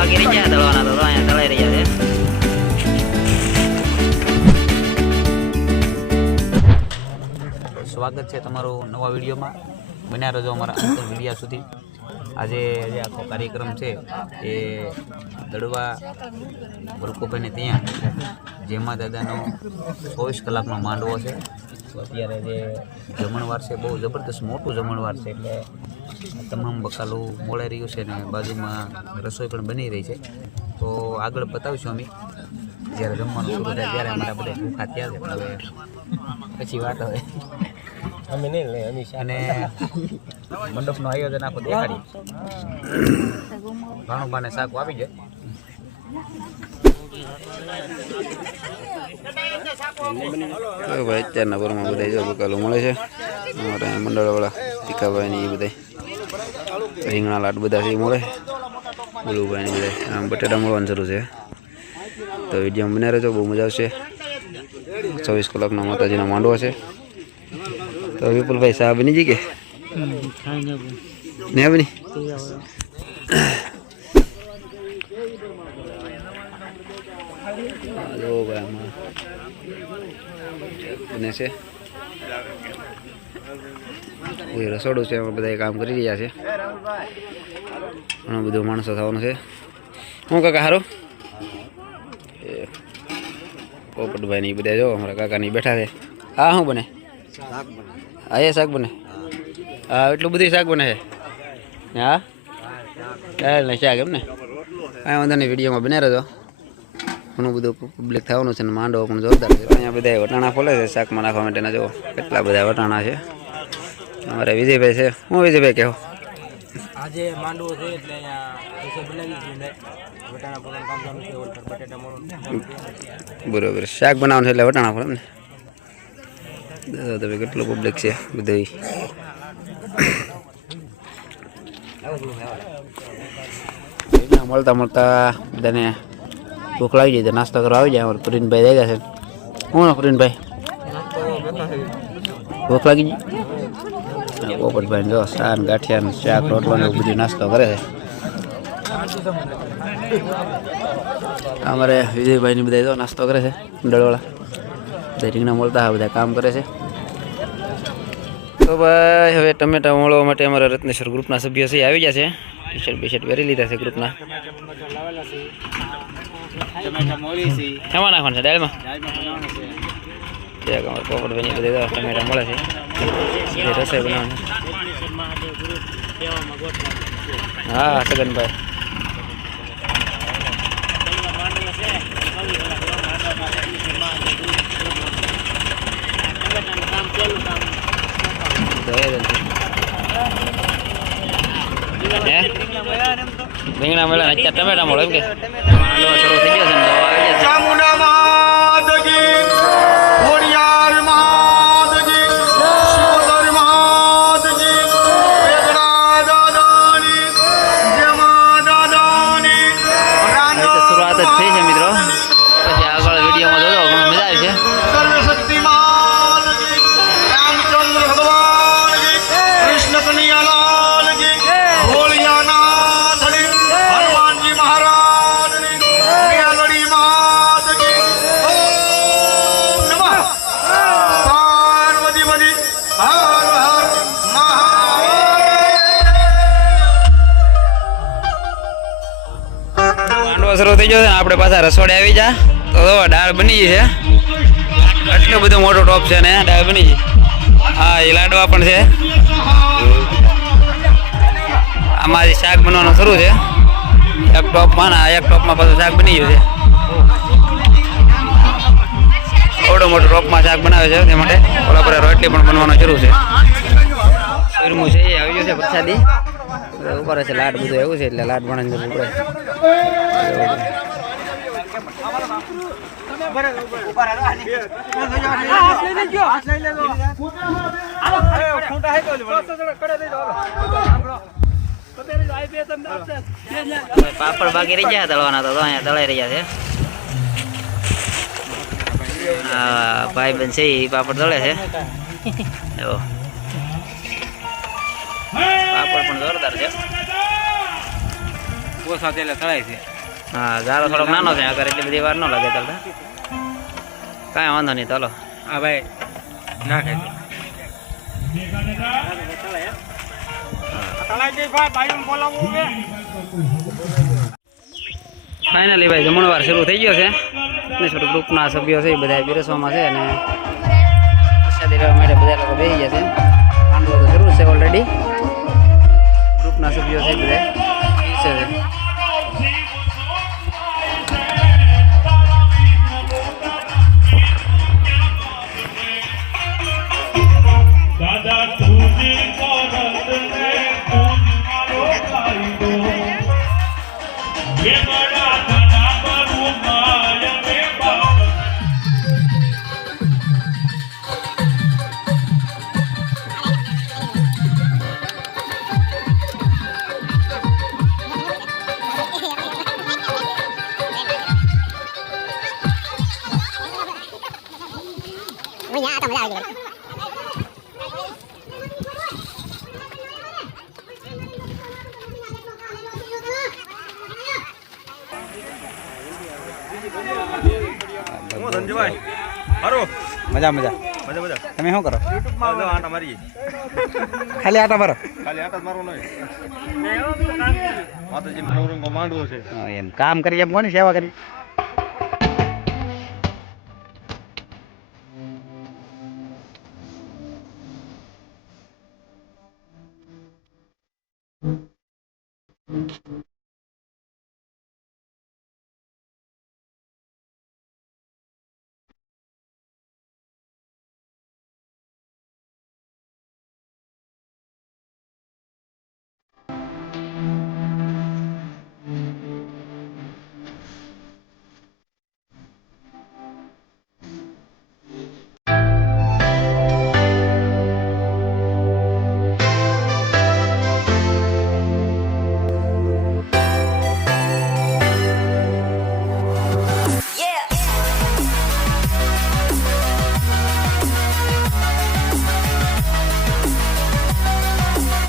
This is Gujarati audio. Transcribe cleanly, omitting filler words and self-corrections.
બાકી રહી ગયા દળવાના તો અહીંયા દળાઈ રહ્યા છે. સ્વાગત છે તમારું નવા વિડીયોમાં. બન્યા રહેજો અમારા અંતિમ વિડીયા સુધી. આજે જે આખો કાર્યક્રમ છે એ દડવા વરકુભાઈને ત્યાં જેમાં દાદાનો 24 કલાકનો માંડવો છે. તો અત્યારે જે જમણવાર છે બહુ જબરદસ્ત મોટું જમણવાર છે, એટલે તમામ બકાલું મોળાઈ રહ્યું છે ને બાજુમાં રસોઈ પણ બની રહી છે. તો આગળ બતાવીશું અમે જ્યારે જમવાનું શરૂ થાય ત્યારે અમારા બધા ભૂખા થયા છે. હવે પછી વાત હવે અમે નહીં લે અને મંડપનું આયોજન આખું દેખાડી. ઘણું બાને શાક આપી જાય. ભાઈ અત્યારના પરમાં બધા જો બકાલું મળે છે. અમારા મંડળવાળા ટીકાભાઈ ને એ બધા રીંગણા લાટ બધા છે મળે. બોલુભાઈ ને બધા આમ બટેટા મળવાનું શરૂ છે. તો વિડીયો બને રહેજો, બહુ મજા આવશે. 24 કલાકનો માતાજીનો માંડવો છે. તો વિપુલભાઈ શાહ બની જઈ કે ને બની બને છે. રસોડું છે એમાં બધા કામ કરી રહ્યા છે. ઘણું બધું માણસો થવાનું છે. હું કાકા હારું પોપટભાઈ ની બધા જો અમારા કાકા ની બેઠા છે. હા શું બને? હા એ શાક બને. હા એટલું બધું શાક બને છે. હા ને શાક એમ ને. હા વાંધો નહીં, વિડીયોમાં બને રહેજો. ઘણું બધું પબ્લિક થવાનું છે ને માંડવો પણ જોરદાર છે. અહીંયા બધા વટાણા ખોલે છે શાકમાં નાખવા માટેના. જો કેટલા બધા વટાણા છે. અમારે વિજયભાઈ છે. હું વિજયભાઈ કહો આજે માંડવો છે એટલે અહીંયા બનાવી છે વટાણા પોતાનું કામ ચાલુ છે. બટેટા મોડું બરોબર શાક બનાવવાનું છે એટલે વટાણા ફોલે ને. તમે કેટલું પબ્લિક છે બધું. મળતા મળતા બધાને ભૂખ લાગી જાય તો નાસ્તો કરવા આવી જાય. અમારે પુરીનભાઈ થઈ ગયા છે. હું પુરીનભાઈ ભૂખ લાગી ગઈ. પોપટભાઈ જો શાક ગાંઠિયા શાક રોટલો બધું નાસ્તો કરે છે. અમારે વિજયભાઈ ની બધા જો નાસ્તો કરે છે. મંડળવાળા બધા રીંગણા મળતા બધા કામ કરે છે. તો ભાઈ હવે ટમેટા મળવા માટે અમારા રત્નેશ્વર ગ્રુપના સભ્યો છે આવી ગયા છે. ટી શર્ટ બી શર્ટ પહેરી લીધા છે ગ્રુપના. એમાં નાખવાનું છે દાળમાં. પોપટભાઈ બધા ટમેટા મળે છે. રસોઈ બનાવવાની. હા સગનભાઈ રીંગણા મળ્યા અત્યારે ટમેટા મળે એમ કે શરૂ થઈ ગયો છે. શરૂઆત જ થઈ છે મિત્રો. પછી આગળ વિડીયોમાં જોજો, ઘણું મજા આવી છે. શરૂ થઈ ગયો છે. આપણે પાછા રસોડે આવી જા તો દાળ બની ગઈ છે. એટલું બધું મોટું ટોપ છે ને દાળ બની ગઈ. હા એ લાડવા પણ છે. આમાં શાક બનવાનું શરૂ છે. એક ટોપમાં પાછું શાક બની ગયું છે. થોડું મોટું ટોપમાં શાક બનાવે છે. તે માટે ઓલા પર રોટલી પણ બનવાનું શરૂ છે. શીરમું છે એ આવી ગયું છે પ્રસાદી ઉપર છે. લાડ બધું એવું છે એટલે લાડ બનાવીને જવું પડે. પાપડ બાકી રહી ગયા તળવાના તો અહીંયા તળાઈ રહ્યા છે. ભાઈ બન છે એ પાપડ તળે છે. પાપડ પણ જોરદાર છે. ઓછા તેલે તળાય છે. હા ગાળો થોડોક નાનો છે આગળ એટલી બધી વાર ન લાગે ચાલતા કાંઈ વાંધો નહીં ચાલો હા ભાઈ નાખે ફાઇનલી ભાઈ જમણવાર શરૂ થઈ ગયો છે ને થોડું ગ્રુપના સભ્યો છે એ બધા પીરસવામાં છે અને પ્રસાદી લેવા માટે બધા લોકો બેસી ગયા છે માંડવો તો શરૂ છે ઓલરેડી ગ્રુપના સભ્યો છે બધા પીરસે છે દાદા તુજી પરત ને તુજ મારો કાયદો ये बड़ा धना करू माया वे बाप સંજયભાઈ હારો મજા મજા બધા બધા તમે શું કરો યુટ્યુબમાં આટા મારીએ ખાલી આટા મારો ખાલી આટા જ મારવો નહીં માતાજી નવરંગો માંડવો છે એમ કામ કરી એમ કોની સેવા કરી